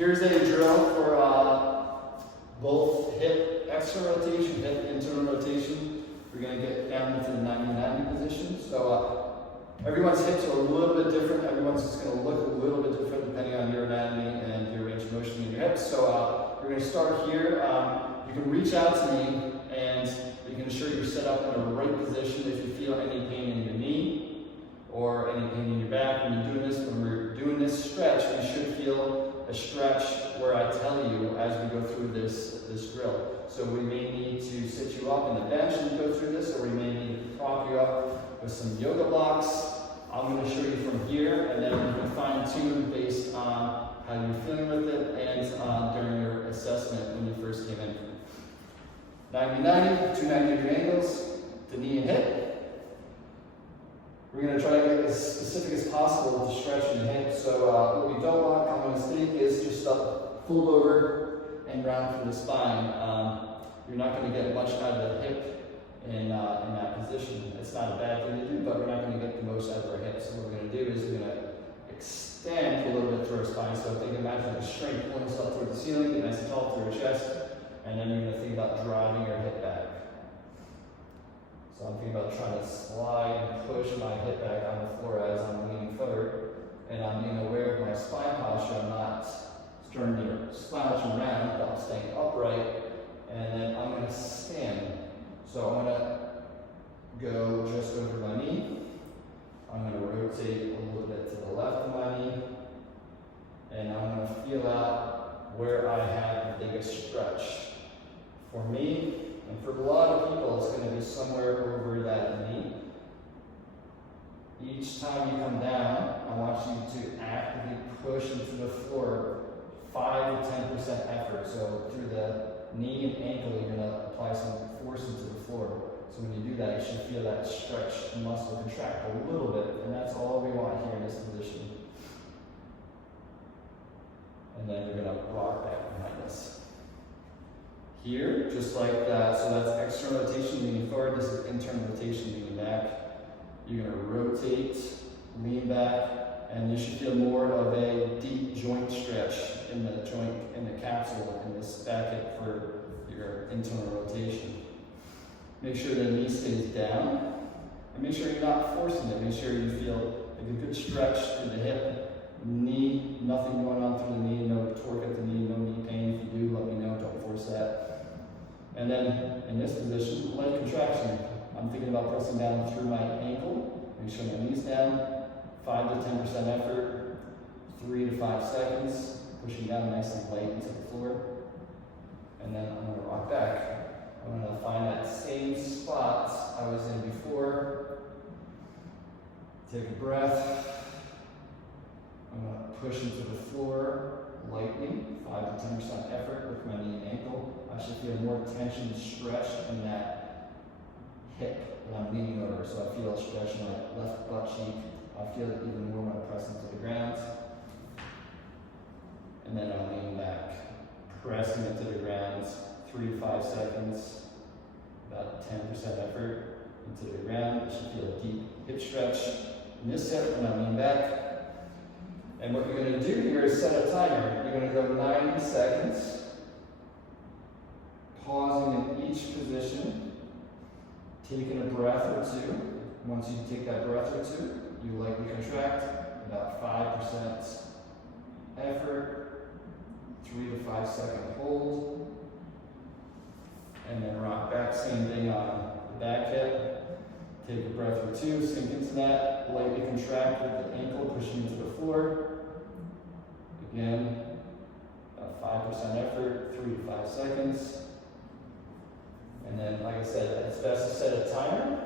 Here's a drill for both hip external rotation, hip internal rotation. We're going to get down into the 90-90 position. So everyone's hips are a little bit different. Everyone's just going to look a little bit different depending on your anatomy and your range of motion in your hips. So we're going to start here. You can reach out to me and you can ensure you're set up in a right position. If you feel any pain in your knee or any pain in your back when you're doing this, when we're doing this stretch, we should feel a stretch where I tell you as we go through this drill. So we may need to sit you up in the bench and go through this, or we may need to prop you up with some yoga blocks. I'm going to show you from here, and then you can fine tune based on how you're feeling with it and during your assessment when you first came in. 90-90, two 90-degree angles, the knee and hip. We're going to try to get as specific as possible with the stretch in the hip. So what we don't want, common mistake, is just fold over and round through the spine. You're not going to get much out of the hip in that position. It's not a bad thing to do, but we're not going to get the most out of our hip. So what we're going to do is we're going to extend a little bit through our spine. So imagine like a strength pulling yourself toward the ceiling, get nice and tall through your chest, and then you're going to think about driving your hip back. So I'm thinking about trying to slide and push my hip back on the floor as I'm leaning forward, and I'm being aware of my spine posture. I'm not starting to slouch around, but I'm staying upright, and then I'm going to stand. So I'm going to go just over my knee. I'm going to rotate a little bit to the left of my knee, and I'm going to feel out where I have the biggest stretch. For me, and for a lot of people, it's going to be somewhere over that knee. Each time you come down, I want you to actively push into the floor 5 to 10% effort. So through the knee and ankle, you're going to apply some force into the floor. So when you do that, you should feel that stretch muscle contract a little bit, and that's all we want here in this position. And then you're going to rock back behind us. Here, just like that, so that's external rotation, leaning forward. This is internal rotation, leaning back. You're going to rotate, lean back, and you should feel more of a deep joint stretch in the joint, in the capsule, in this back hip for your internal rotation. Make sure the knee stays down, and make sure you're not forcing it. Make sure you feel like a good stretch through the hip, knee, nothing going on through the knee, no torque at the knee, no knee pain. If you do, let me know, don't force that. And then in this position, leg contraction. I'm thinking about pressing down through my ankle. Make sure my knee's down. 5 to 10% effort. 3 to 5 seconds. Pushing down nice and light into the floor. And then I'm going to rock back. I'm going to find that same spot I was in before. Take a breath. I'm going to push into the floor lightly, 5 to 10% effort with my knee and ankle. I should feel more tension and stretch in that hip when I'm leaning over. So I feel a stretch in my left butt cheek. I feel it even more when I press into the ground. And then I'll lean back, pressing into the ground, 3 to 5 seconds, about 10% effort into the ground. I should feel a deep hip stretch in this hip when I lean back. And what you're going to do here is set a timer. You're going to go 90 seconds, pausing in each position, taking a breath or two. Once you take that breath or two, you lightly contract, about 5% effort, 3 to 5 second hold, and then rock back. Same thing on the back hip. Take a breath or two, sink into that, lightly contract with the ankle, pushing into the floor. Again, about 5% effort, 3 to 5 seconds. And then, like I said, it's best to set a timer,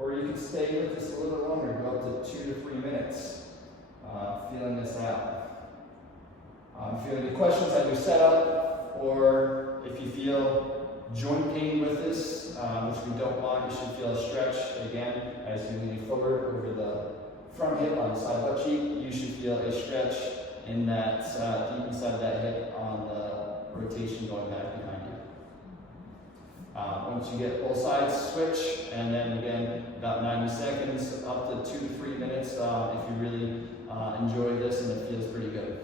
or you can stay with this a little longer, go up to 2 to 3 minutes, feeling this out. If you have any questions on your setup, or if you feel joint pain with this, which we don't want, you should feel a stretch again as you lean forward over the front hip on the side butt cheek. You should feel a stretch in that deep inside of that hip on the rotation going back behind you. Once you get both sides, switch, and then again, about 90 seconds, up to 2 to 3 minutes if you really enjoy this and it feels pretty good.